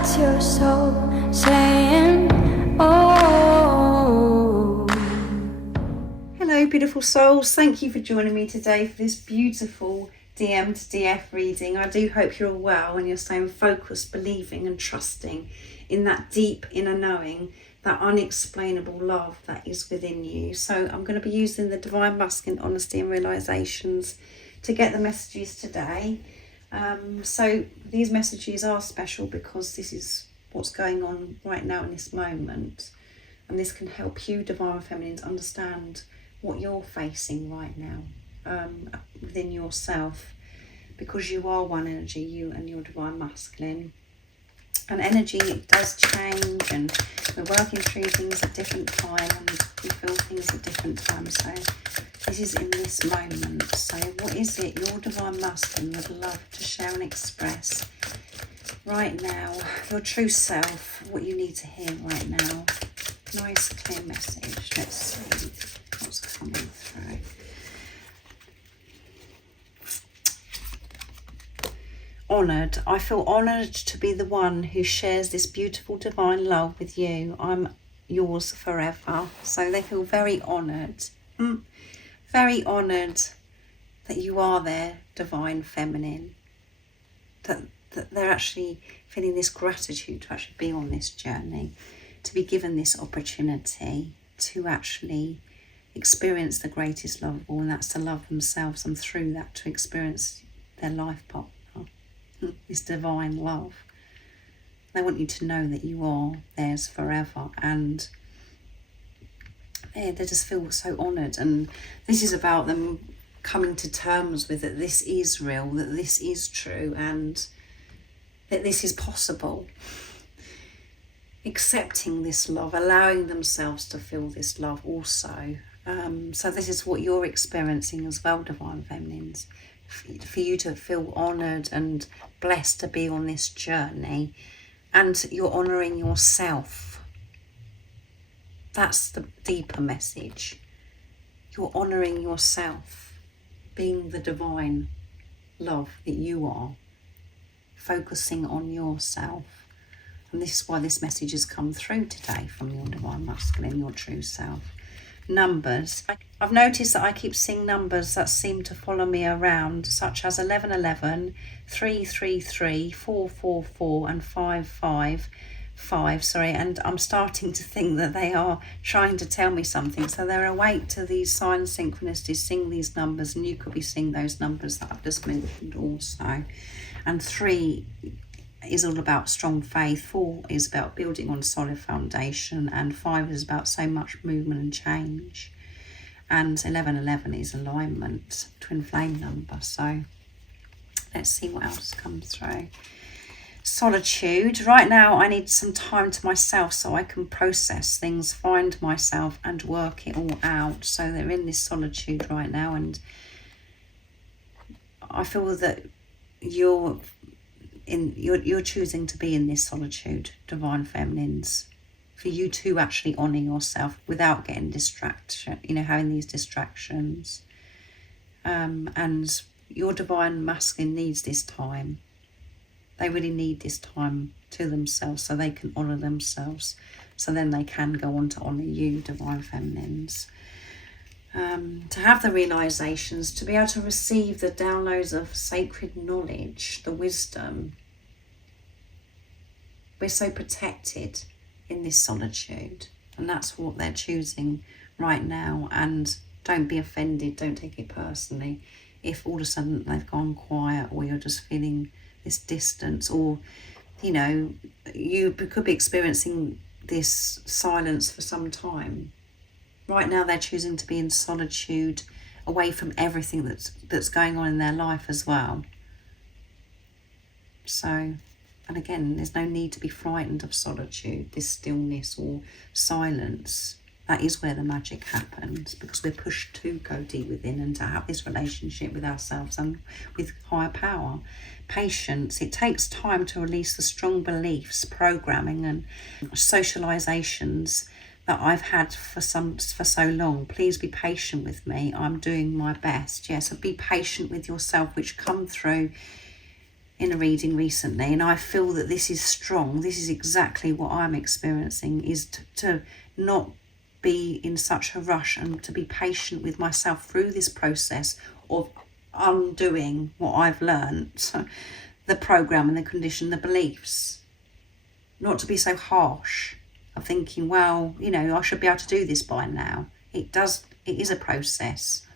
That's your soul saying, oh. Hello beautiful souls, thank you for joining me today for this beautiful DM to DF reading. I do hope you're all well and you're staying focused, believing and trusting in that deep inner knowing, that unexplainable love that is within you. So I'm going to be using the Divine Masculine Honesty and Realizations to get the messages today. So these messages are special because this is what's going on right now in this moment, and this can help you Divine Feminines understand what you're facing right now within yourself, because you are one energy, you and your Divine Masculine. And energy does change, and we're working through things at different times, and we feel things at different times. So this is in this moment. So what is it your Divine Masculine would love to share and express right now? Your true self, what you need to hear right now. Nice clear message. Let's see what's coming through. Honoured. I feel honoured to be the one who shares this beautiful divine love with you. I'm yours forever. So they feel very honoured. Very honoured that you are their Divine Feminine. That they're actually feeling this gratitude to actually be on this journey, to be given this opportunity to actually experience the greatest love of all, and that's to love themselves, and through that to experience their life partner. This divine love. They want you to know that you are theirs forever, and they just feel so honoured. And this is about them coming to terms with that this is real, that this is true, and that this is possible. Accepting this love, allowing themselves to feel this love also. So this is what you're experiencing as well, Divine Feminines. For you to feel honoured and blessed to be on this journey, and you're honouring yourself. That's the deeper message. You're honouring yourself, being the divine love that you are, focusing on yourself. And this is why this message has come through today from your Divine Masculine, your true self. Numbers. I've noticed that I keep seeing numbers that seem to follow me around, such as 1111, 333, 444 and 555. And I'm starting to think that they are trying to tell me something. So they're awake to these signs, synchronicities, seeing these numbers, and you could be seeing those numbers that I've just mentioned also. And 3 is all about strong faith, 4 is about building on solid foundation, and 5 is about so much movement and change, and 1111 is alignment, twin flame number. So let's see what else comes through. Solitude. Right now I need some time to myself so I can process things, find myself and work it all out. So they're in this solitude right now, and I feel that you're choosing to be in this solitude, Divine Feminines, for you to actually honour yourself without getting distracted, having these distractions. And your Divine Masculine needs this time. They really need this time to themselves so they can honour themselves, so then they can go on to honour you, Divine Feminines. To have the realizations, to be able to receive the downloads of sacred knowledge, the wisdom. We're so protected in this solitude, and that's what they're choosing right now. And don't be offended, don't take it personally if all of a sudden they've gone quiet, or you're just feeling this distance, or you could be experiencing this silence for some time. Right now they're choosing to be in solitude, away from everything that's going on in their life as well. So, and again, there's no need to be frightened of solitude, this stillness or silence. That is where the magic happens, because we're pushed to go deep within and to have this relationship with ourselves and with higher power. Patience. It takes time to release the strong beliefs, programming and socializations that I've had for so long. Please be patient with me. I'm doing my best. Yes, so be patient with yourself, which come through in a reading recently, and I feel that this is strong. This is exactly what I'm experiencing, is to not be in such a rush and to be patient with myself through this process of undoing what I've learned, the program and the condition, the beliefs. Not to be so harsh of thinking, well, you know, I should be able to do this by now. It is a process.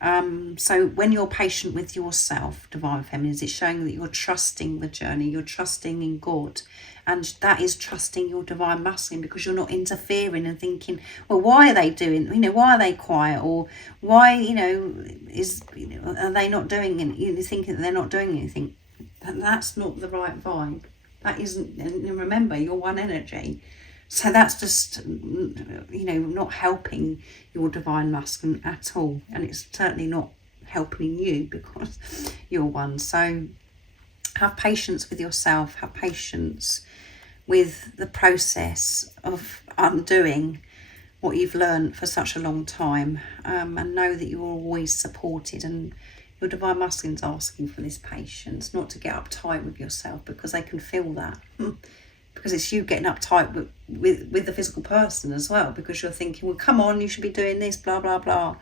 So when you're patient with yourself, Divine Feminines, it's showing that you're trusting the journey, you're trusting in God, and that is trusting your Divine Masculine, because you're not interfering and thinking, well, why are they doing, you know, why are they quiet, or why, you know, are they not doing anything, you know, thinking that they're not doing anything. That's not the right vibe. That isn't, and remember, you're one energy. So that's just, you know, not helping your Divine Masculine at all. And it's certainly not helping you, because you're one. So have patience with yourself. Have patience with the process of undoing what you've learned for such a long time. And know that you're always supported. And your Divine Masculine's asking for this patience, not to get uptight with yourself, because they can feel that. Because it's you getting uptight with the physical person as well, because you're thinking, well, come on, you should be doing this, blah, blah, blah.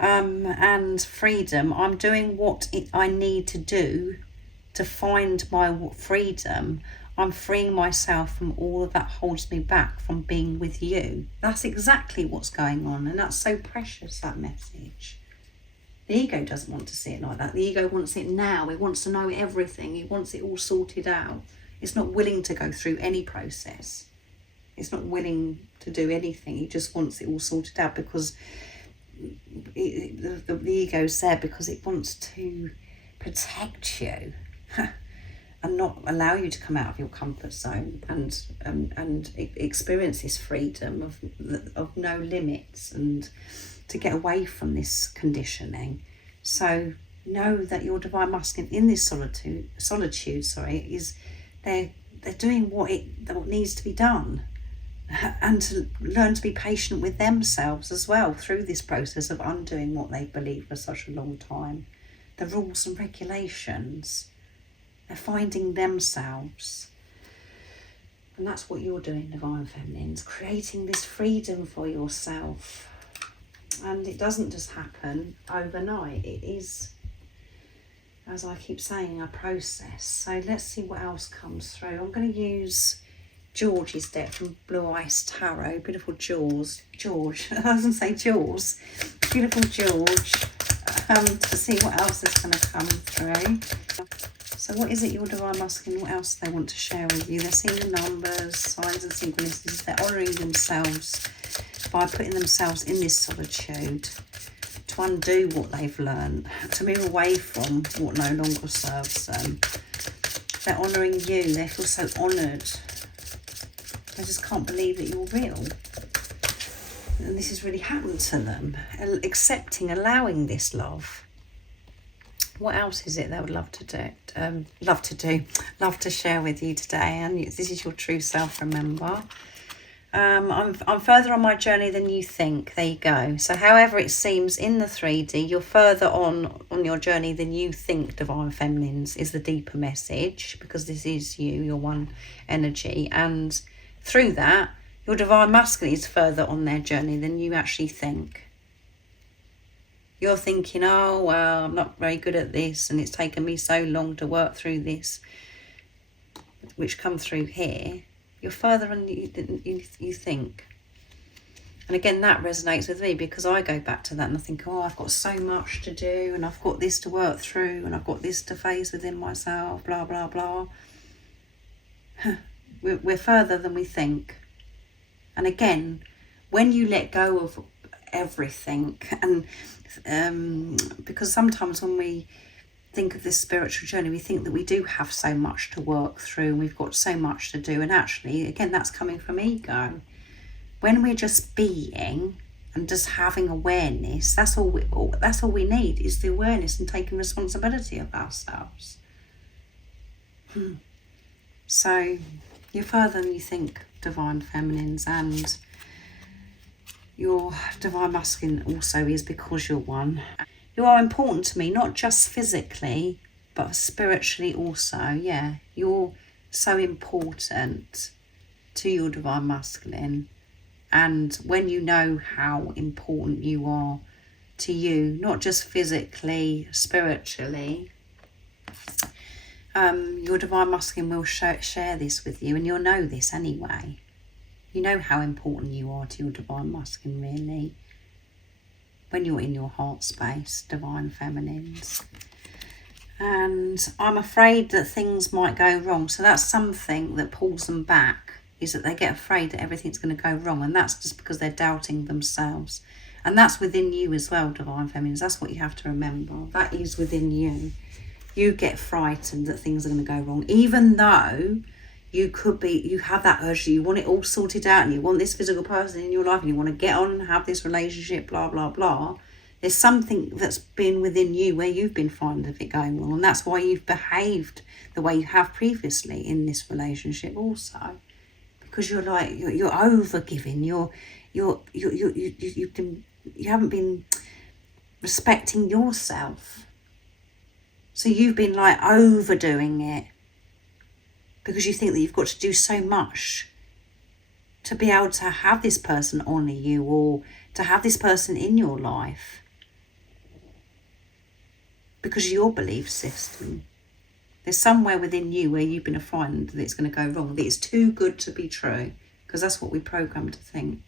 And freedom, I'm doing what I need to do to find my freedom. I'm freeing myself from all of that holds me back from being with you. That's exactly what's going on, and that's so precious, that message. The ego doesn't want to see it like that. The ego wants it now. It wants to know everything. It wants it all sorted out. It's not willing to go through any process. It's not willing to do anything. It just wants it all sorted out, because the ego's there because it wants to protect you and not allow you to come out of your comfort zone and experience this freedom of no limits, and to get away from this conditioning. So know that your Divine Masculine in this solitude, is they're doing what needs to be done, and to learn to be patient with themselves as well through this process of undoing what they believe for such a long time. The rules and regulations, they're finding themselves. And that's what you're doing, Divine Feminines, creating this freedom for yourself. And it doesn't just happen overnight. It is, as I keep saying, a process. So let's see what else comes through. I'm going to use George's deck from Blue Ice Tarot. Beautiful George. I doesn't say Jaws. Beautiful George. To see what else is going to come through. So what is it your Divine Masculine, what else do they want to share with you? They're seeing the numbers, signs and synchronicities. They're honouring themselves by putting themselves in this solitude, to undo what they've learned, to move away from what no longer serves them. They're honouring you. They feel so honoured. They just can't believe that you're real. And this has really happened to them. Accepting, allowing this love. What else is it they would love to do? Love to share with you today. And this is your true self, remember. I'm further on my journey than you think. There you go. So however it seems in the 3D, you're further on your journey than you think, Divine Feminines, is the deeper message, because this is you, your one energy. And through that, your Divine Masculine is further on their journey than you actually think. You're thinking, oh, well, I'm not very good at this, and it's taken me so long to work through this, which come through here. You're further than you think. And again, that resonates with me, because I go back to that and I think, oh, I've got so much to do, and I've got this to work through, and I've got this to face within myself, blah, blah, blah. We're further than we think. And again, when you let go of everything, and because sometimes when we think of this spiritual journey, we think that we do have so much to work through, and we've got so much to do, and actually, again, that's coming from ego. When we're just being and just having awareness, that's all we need, is the awareness and taking responsibility of ourselves. So you're further than you think, Divine Feminines, and your Divine Masculine also is, because you're one. You are important to me, not just physically, but spiritually also, yeah, you're so important to your divine masculine. And when you know how important you are to you, not just physically, spiritually, your divine masculine will share this with you, and you'll know this anyway. You know how important you are to your divine masculine, really, when you're in your heart space, divine feminines. And I'm afraid that things might go wrong. So that's something that pulls them back, is that they get afraid that everything's going to go wrong. And that's just because they're doubting themselves. And that's within you as well, divine feminines. That's what you have to remember. That is within you. You get frightened that things are going to go wrong, even though you have that urge, you want it all sorted out, and you want this physical person in your life, and you want to get on and have this relationship, blah, blah, blah. There's something that's been within you where you've been frightened of it going wrong, and that's why you've behaved the way you have previously in this relationship also, because you're over giving, you haven't been respecting yourself, so you've been like overdoing it because you think that you've got to do so much to be able to have this person honour you, or to have this person in your life, because of your belief system. There's somewhere within you where you've been frightened that it's going to go wrong, that it's too good to be true, because that's what we program to think.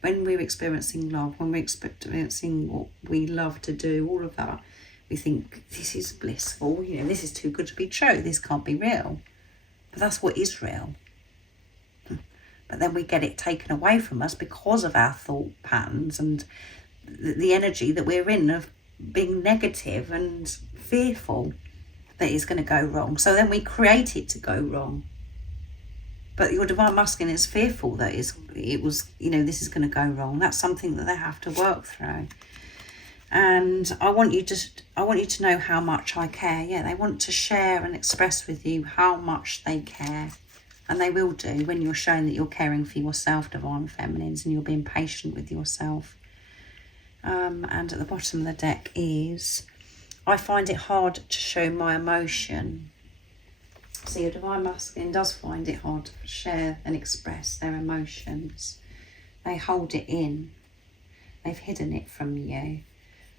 When we're experiencing love, when we're experiencing what we love to do, all of that, we think this is blissful, this is too good to be true, this can't be real. But that's what is real. But then we get it taken away from us because of our thought patterns and the energy that we're in of being negative and fearful that it's going to go wrong. So then we create it to go wrong. But your divine masculine is fearful that this is going to go wrong. That's something that they have to work through. And I want you to know how much I care. Yeah, they want to share and express with you how much they care. And they will do when you're showing that you're caring for yourself, divine feminines, and you're being patient with yourself. And at the bottom of the deck is, I find it hard to show my emotion. So your divine masculine does find it hard to share and express their emotions. They hold it in. They've hidden it from you.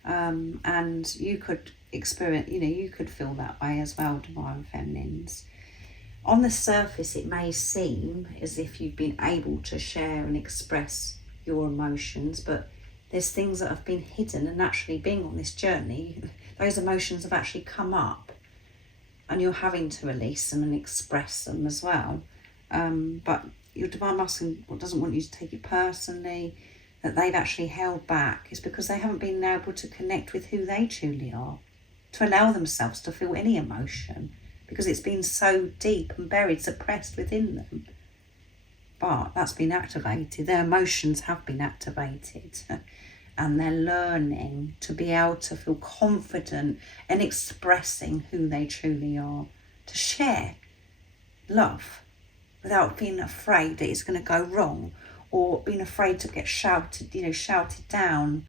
And you could experience, you could feel that way as well, divine feminines. On the surface, it may seem as if you've been able to share and express your emotions, but there's things that have been hidden, and naturally being on this journey, those emotions have actually come up, and you're having to release them and express them as well. But your divine masculine doesn't want you to take it personally, that they've actually held back. It's because they haven't been able to connect with who they truly are, to allow themselves to feel any emotion, because it's been so deep and buried, suppressed within them. But that's been activated. Their emotions have been activated, and they're learning to be able to feel confident in expressing who they truly are, to share love without being afraid that it's going to go wrong, or being afraid to get shouted down,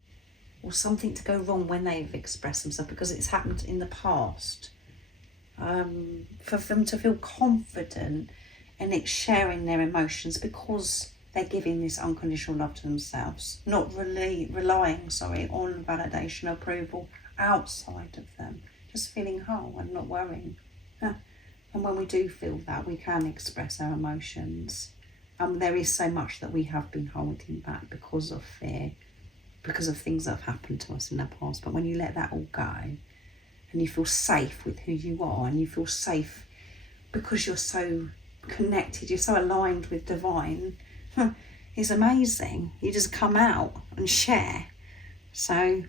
or something to go wrong when they've expressed themselves because it's happened in the past. For them to feel confident in sharing their emotions because they're giving this unconditional love to themselves, not relying on validation, approval outside of them, just feeling whole and not worrying. And when we do feel that, we can express our emotions. There is so much that we have been holding back because of fear, because of things that have happened to us in the past. But when you let that all go, and you feel safe with who you are, and you feel safe because you're so connected, you're so aligned with divine, it's amazing. You just come out and share. So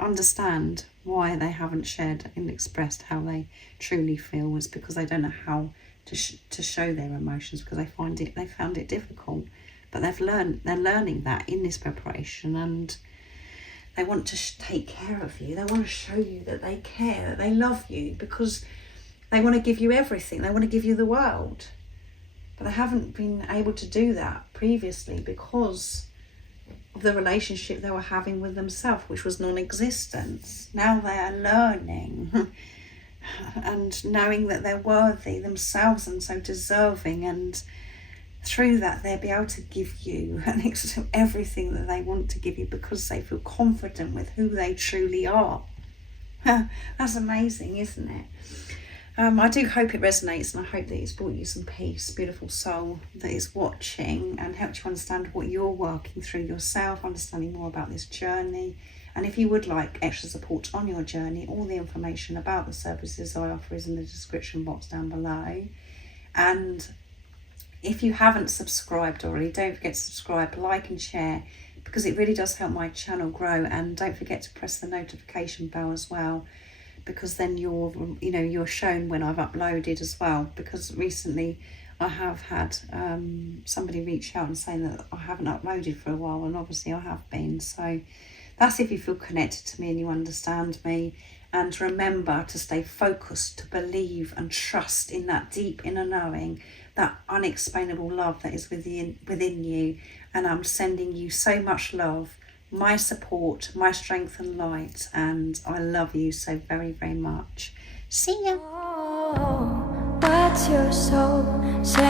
understand why they haven't shared and expressed how they truly feel. It's because they don't know how to show their emotions, because they found it difficult. But they're learning that in this preparation, and they want to take care of you. They want to show you that they care, that they love you, because they want to give you everything. They want to give you the world. But they haven't been able to do that previously because of the relationship they were having with themselves, which was non-existent. Now they are learning and knowing that they're worthy themselves and so deserving, and through that they'll be able to give you everything that they want to give you because they feel confident with who they truly are. That's amazing, isn't it? I do hope it resonates, and I hope that it's brought you some peace, beautiful soul that is watching, and helped you understand what you're working through yourself, understanding more about this journey. And if you would like extra support on your journey, all the information about the services I offer is in the description box down below. And if you haven't subscribed already, don't forget to subscribe, like and share, because it really does help my channel grow. And don't forget to press the notification bell as well, because then you're shown when I've uploaded as well. Because recently I have had somebody reach out and saying that I haven't uploaded for a while, and obviously I have been. So that's if you feel connected to me and you understand me. And remember to stay focused, to believe and trust in that deep inner knowing, that unexplainable love that is within you. And I'm sending you so much love, my support, my strength and light, and I love you so very, very much. See ya. Oh, what's your soul saying?